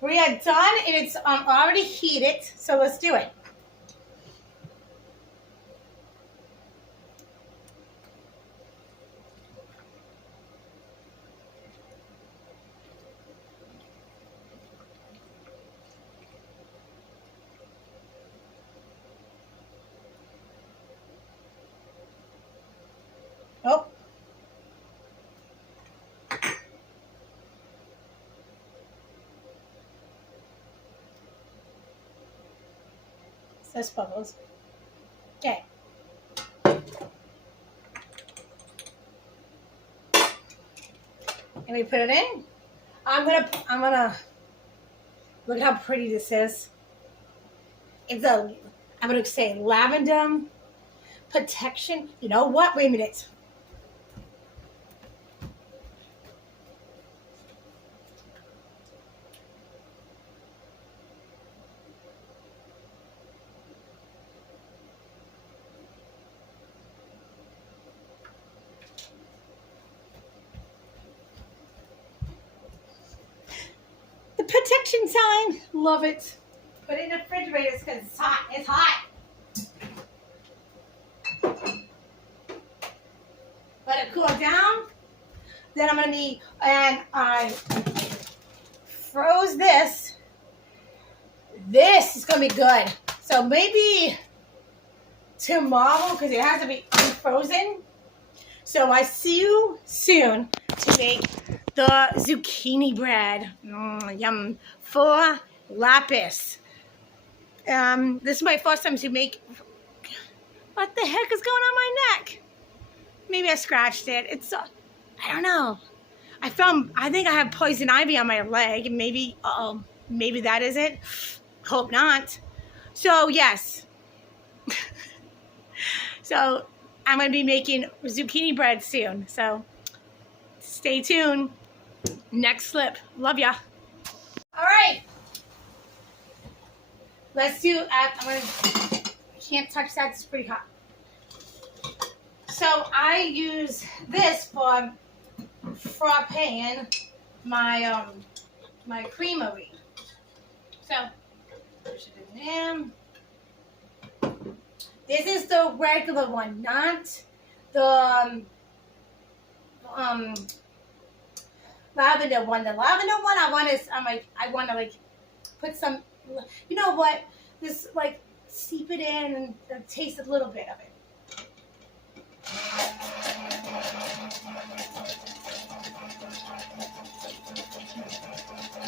We are done, and it's already heated, so let's do it. Oh. Says bubbles. Okay. And we put it in. I'm gonna look how pretty this is. It's I'm gonna say lavender protection. You know what? Wait a minute. The protection sign. Love it. Put it in the refrigerator because it's hot. It's hot. Let it cool down. Then I'm gonna need, and I froze this. This is gonna be good. So maybe tomorrow, because it has to be unfrozen. So I see you soon to make the zucchini bread. Yum. For Lammas. This is my first time to make. What the heck is going on my neck? Maybe I scratched it. It's, I don't know. I think I have poison ivy on my leg. Maybe, maybe that is it. Hope not. So, yes. So, I'm going to be making zucchini bread soon. So, stay tuned. Next slip. Love ya. All right. Let's do, I can't touch that. It's pretty hot. So I use this for frapping my my creamery. So push it in there. This is the regular one, not the lavender one. The lavender one I want to like put some. You know what? Just like seep it in and taste a little bit of it.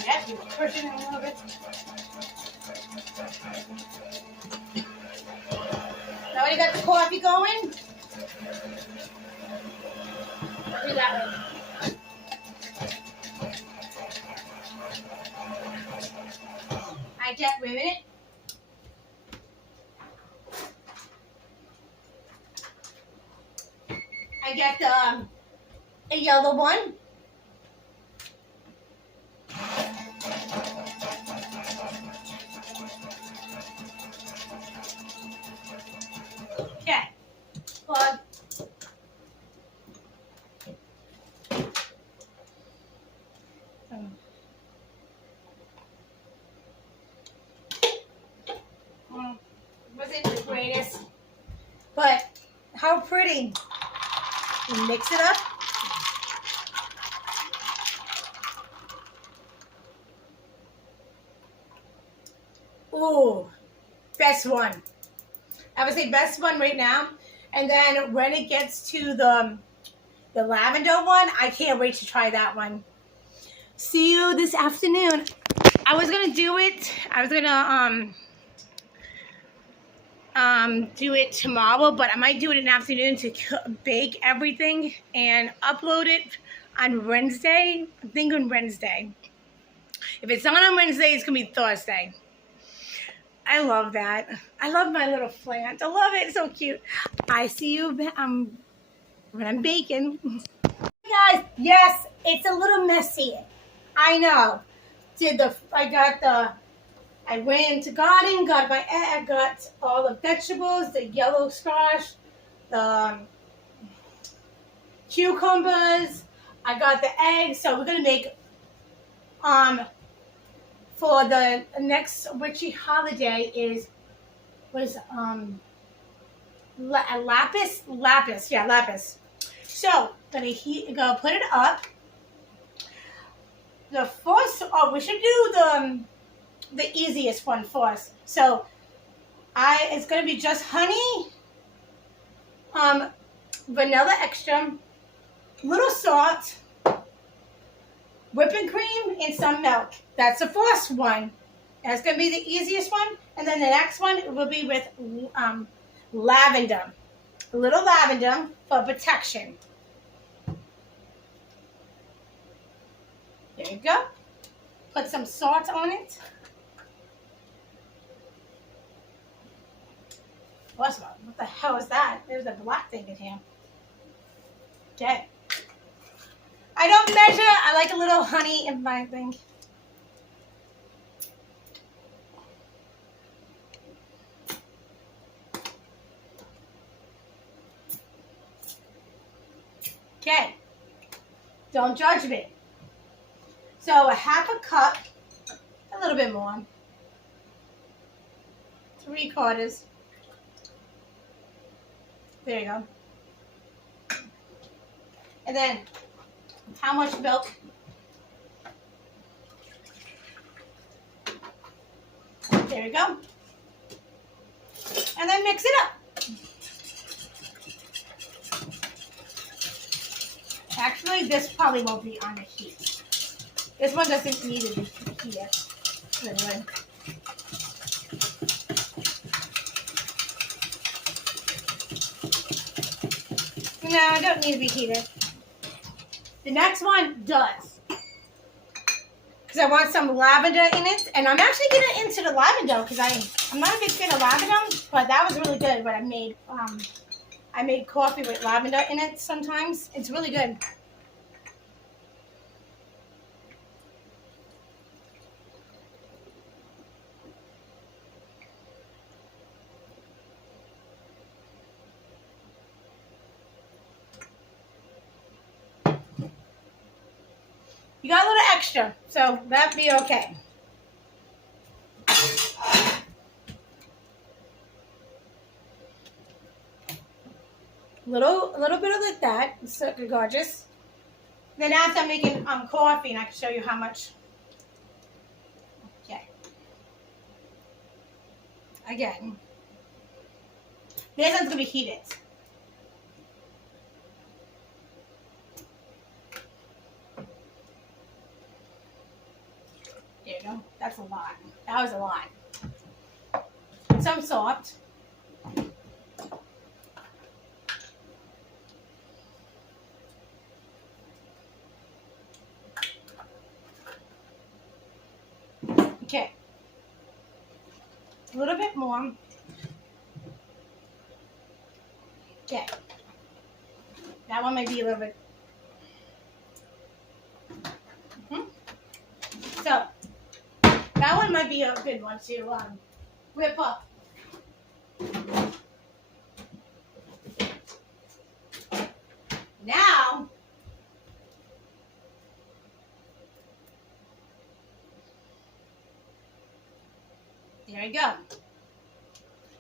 Yeah, you push it in a little bit. Now you got the coffee going? Do that way. I just, wait a minute. I get a yellow one. Okay. Plug. Wasn't the greatest, but how pretty. You mix it up. Ooh, best one. I would say best one right now. And then when it gets to the lavender one, I can't wait to try that one. See you this afternoon. I was gonna do it. I was gonna do it tomorrow, but I might do it in the afternoon to bake everything and upload it on Wednesday. I'm thinking Wednesday. If it's not on Wednesday, it's gonna be Thursday. I love that. I love my little plant. I love it. It's so cute. I see you when I'm baking. Hey guys, yes, it's a little messy. I know. I went into garden, I got all the vegetables, the yellow squash, the cucumbers. I got the eggs. So we're gonna make for the next witchy holiday is lapis. So gonna put it up. The first, we should do the easiest one first. So it's gonna be just honey, vanilla extra, little salt, whipping cream, and some milk. That's the first one. That's gonna be the easiest one. And then the next one will be with lavender, a little lavender for protection. There you go. Put some salt on it. What the hell is that? There's a black thing in here. Okay. I don't measure. I like a little honey in my thing. Okay. Don't judge me. So a half a cup, a little bit more, 3/4. There you go. And then how much milk? There you go. And then mix it up. Actually, this probably won't be on the heat. This one doesn't need to be heated. Anyway. No, I don't need to be heated. The next one does. Because I want some lavender in it. And I'm actually getting into the lavender because I'm not a big fan of lavender, but that was really good. But I made coffee with lavender in it sometimes. It's really good. You got a little extra, so that'd be okay. A little bit of that, so gorgeous. Then after I'm making coffee, and I can show you how much. Okay. Again, this one's gonna be heated. There you go. That's a lot. That was a lot. Some salt. Okay. A little bit more. Okay. That one might be a little bit. So, that one might be a good one to whip up. Now, there you go.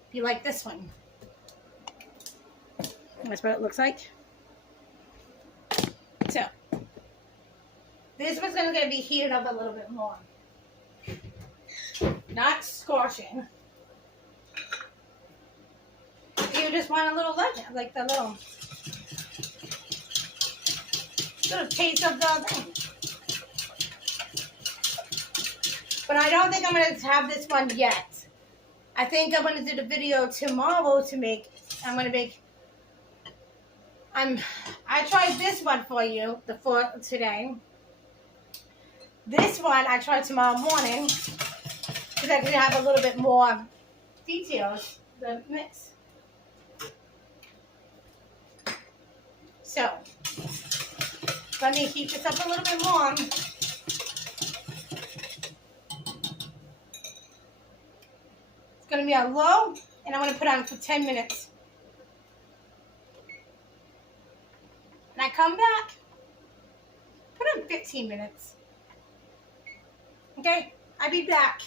If you like this one. That's what it looks like. So, this one's going to be heated up a little bit more. Not scorching. You just want a little legend, like the little taste of the thing. But I don't think I'm going to have this one yet. I think I'm going to do the video tomorrow to make, I tried this one for you, for today. This one I tried tomorrow morning because I can have a little bit more details, the mix. So, let me heat this up a little bit more. It's going to be on low, and I'm going to put on for 10 minutes. And I come back, put on 15 minutes. Okay, I'll be back.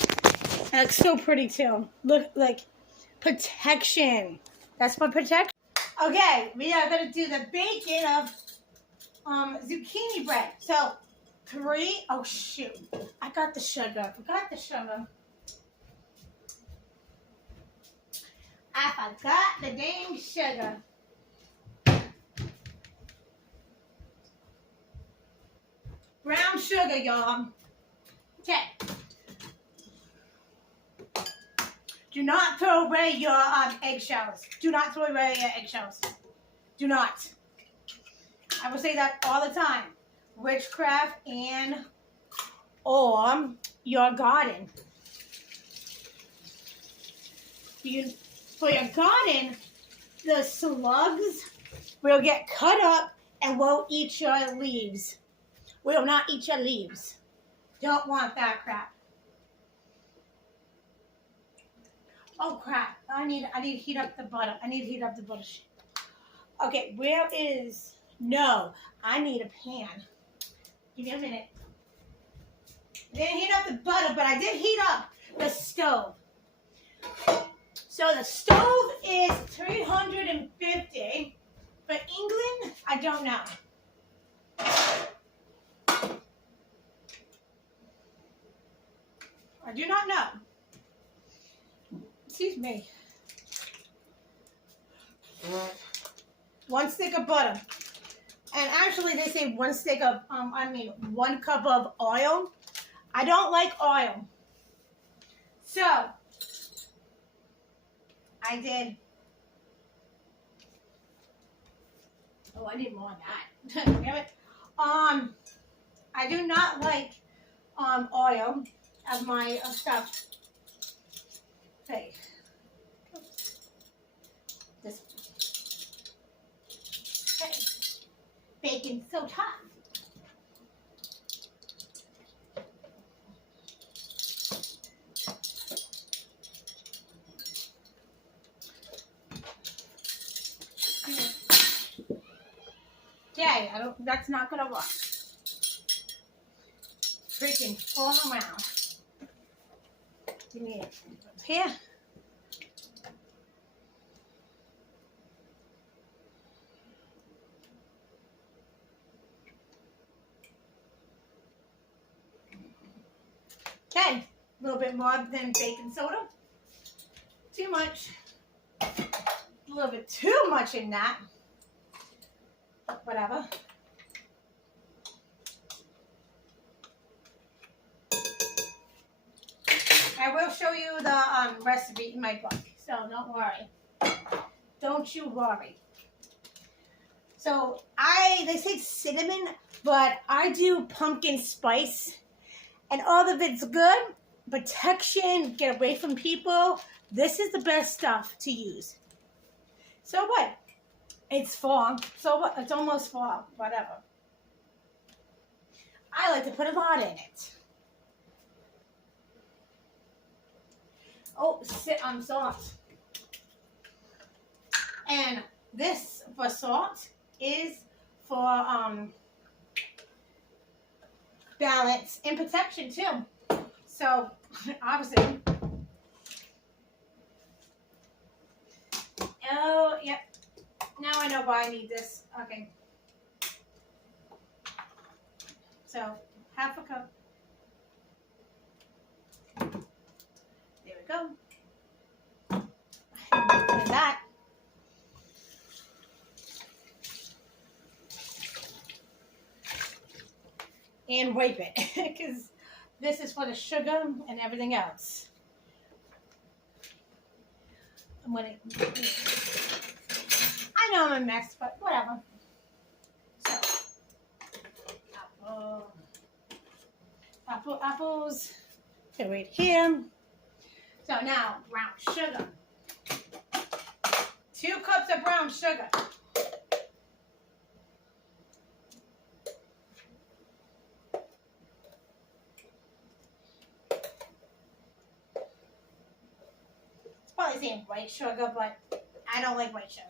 It looks so pretty too. Look, like protection. That's for protection. Okay, we are gonna do the baking of zucchini bread. So 3. Oh shoot! I got the sugar. Forgot the sugar. I forgot the dang sugar. Brown sugar, y'all. Okay. Do not throw away your eggshells. Do not throw away your eggshells. Do not. I will say that all the time. Witchcraft and or your garden. For your garden, the slugs will get cut up and will eat your leaves. Will not eat your leaves. Don't want that crap. Oh crap! I need to heat up the butter. I need to heat up the butter. Okay, where is? No, I need a pan. Give me a minute. I didn't heat up the butter, but I did heat up the stove. So the stove is 350. For England, I don't know. I do not know. Excuse me. 1 stick of butter. And actually they say 1 stick of, 1 cup of oil. I don't like oil. So, I did, oh, I need more of that. Damn it. I do not like, oil of my stuff. Okay. This. Okay. Bacon's so tough. Okay, that's not gonna work. Freaking fall around. Give me it up here. Okay, a little bit more than baking soda. Too much. A little bit too much in that. Whatever. I will show you the recipe in my book, so don't worry. Don't you worry. So they say cinnamon, but I do pumpkin spice, and all of it's good. Protection, get away from people. This is the best stuff to use. So what? It's fall. So what? It's almost fall. Whatever. I like to put a lot in it. Oh, salt. And this for salt is for balance and protection too. So obviously. Oh, yep. Now I know why I need this. Okay. So half a cup. There we go. And that. And wipe it, because this is for the sugar and everything else. I'm gonna. I know I'm a mess, but whatever. So, apples. Okay, right here. So now, brown sugar. 2 cups of brown sugar. It's probably saying white sugar, but I don't like white sugar.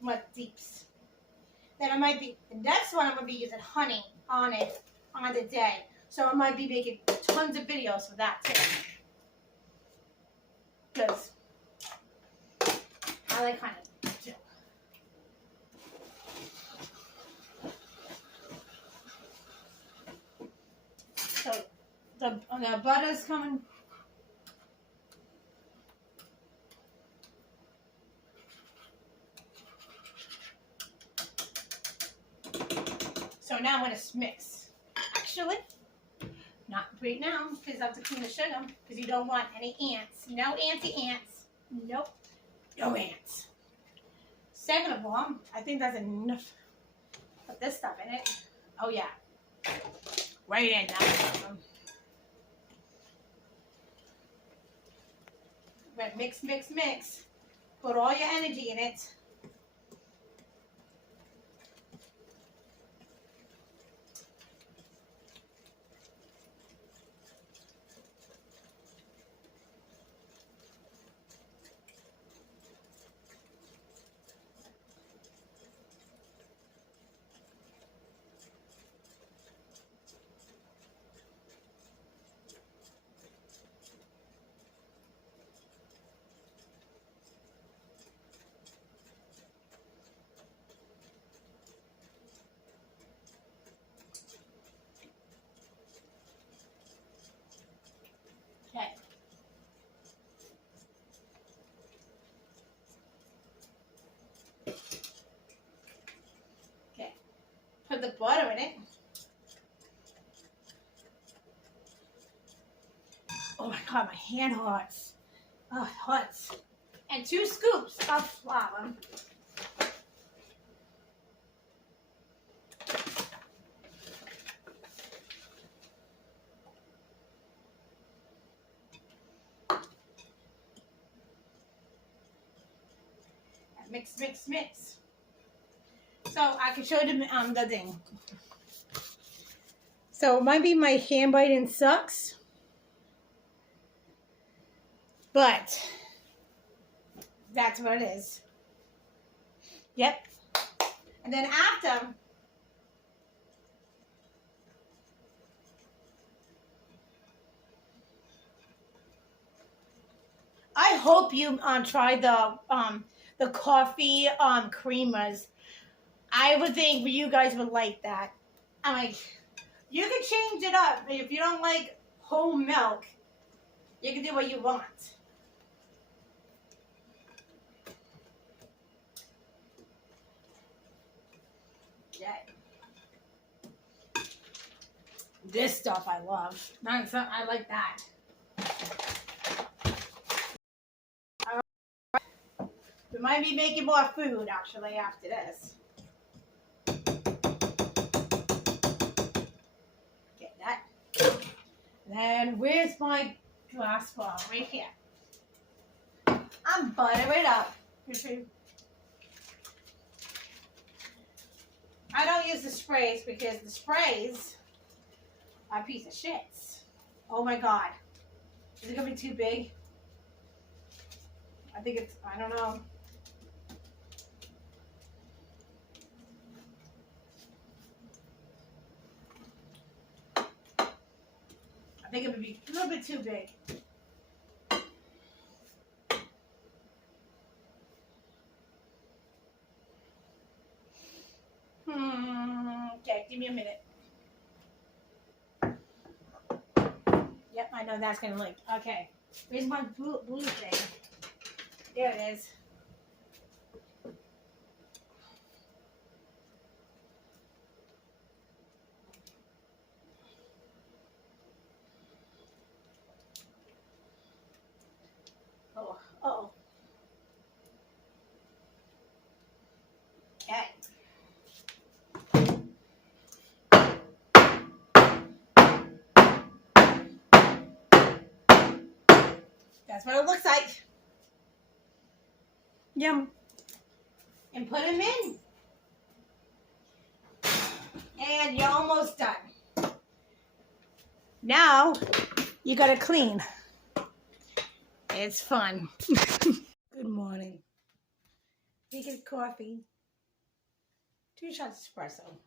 What deeps. Then I might be, the next one I'm going to be using honey. on it on the day. So I might be making tons of videos for that too. Because I like honey too. So the butter's coming. So now I'm going to mix. Actually, not right now because I have to clean the sugar because you don't want any ants. No anti-ants. Nope. No ants. Second of all, I think that's enough. Put this stuff in it. Oh yeah. Right in that. But mix, mix, mix. Put all your energy in it. Okay. Okay. Put the butter in it. Oh my God, my hand hurts. Oh, it hurts. And 2 scoops of flour. And mix, mix, mix. So I can show you the thing. So it might be my hand biting sucks. But that's what it is. Yep. And then after, I hope you try the coffee creamers. I would think you guys would like that. I'm like, you can change it up. If you don't like whole milk, you can do what you want. Yeah. This stuff I love. I like that. We might be making more food actually after this. Get that. Then where's my glass bottle? Right here. I'm buttering it up. I don't use the sprays because the sprays are a piece of shits. Oh my God. Is it gonna be too big? I think it's, I don't know. I think it would be a little bit too big. Okay, give me a minute. Yep, I know that's gonna leak. Okay, where's my blue thing? There it is. Oh, uh-oh. Okay. That's what it looks like. Yum. And put them in. And you're almost done. Now, you gotta clean. It's fun. Good morning. Vegan coffee. 2 shots espresso.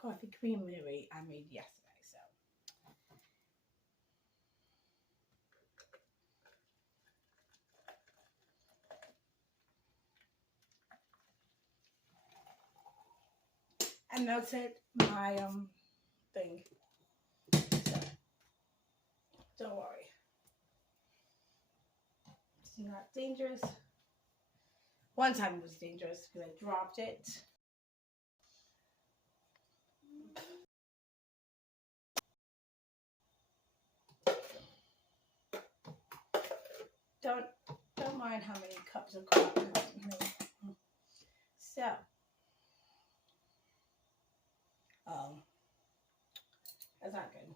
coffee creamery I made yesterday. So I melted my thing. So don't worry. It's not dangerous. One time it was dangerous because I dropped it. Don't mind how many cups of coffee. So, that's not good.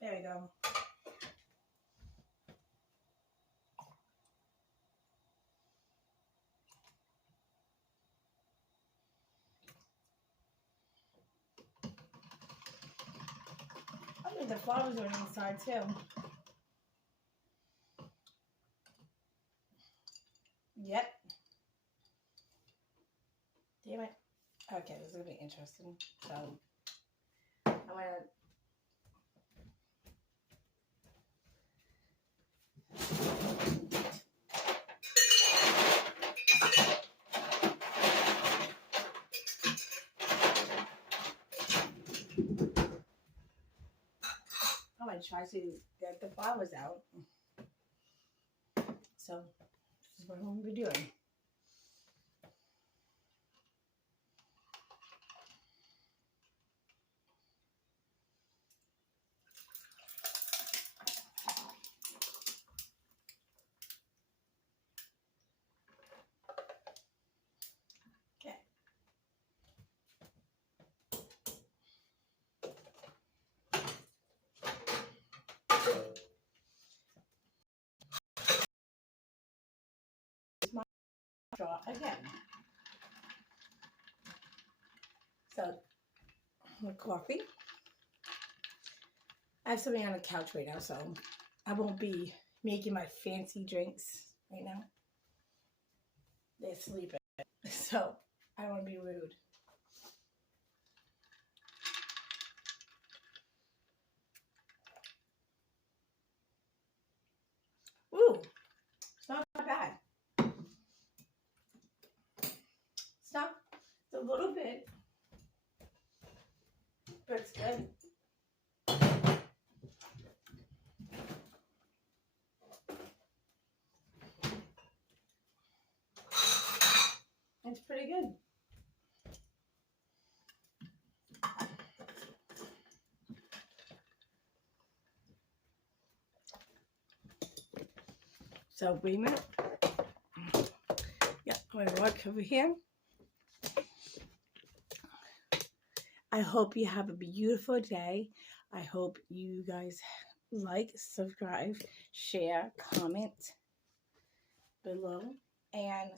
There we go. I think the flowers are inside too. Yep. Damn it. Okay, this is gonna be interesting. So I'm gonna try to get the flowers out. So this is what I'm gonna be doing. Okay. Draw again. So, with coffee. I have somebody on the couch right now, so I won't be making my fancy drinks right now. They're sleeping, so I don't want to be rude. Ooh, it's not bad. It's not, it's a little bit, but it's good. It's pretty good. So wait a minute. Yeah, I'm gonna walk over here. I hope you have a beautiful day. I hope you guys like, subscribe, share, comment below, and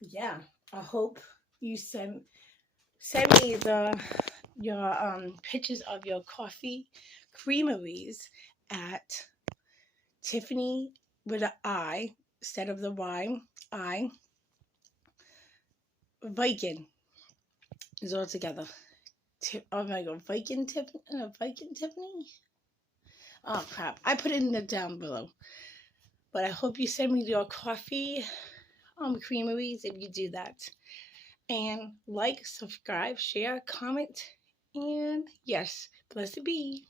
yeah, I hope you send me your pictures of your coffee creameries at Tiffany with an I instead of the Y. Viking is all together. Oh my god, Viking Tiffany. Oh crap! I put it in the down below. But I hope you send me your coffee creameries if you do that. And like, subscribe, share, comment, and yes, blessed be.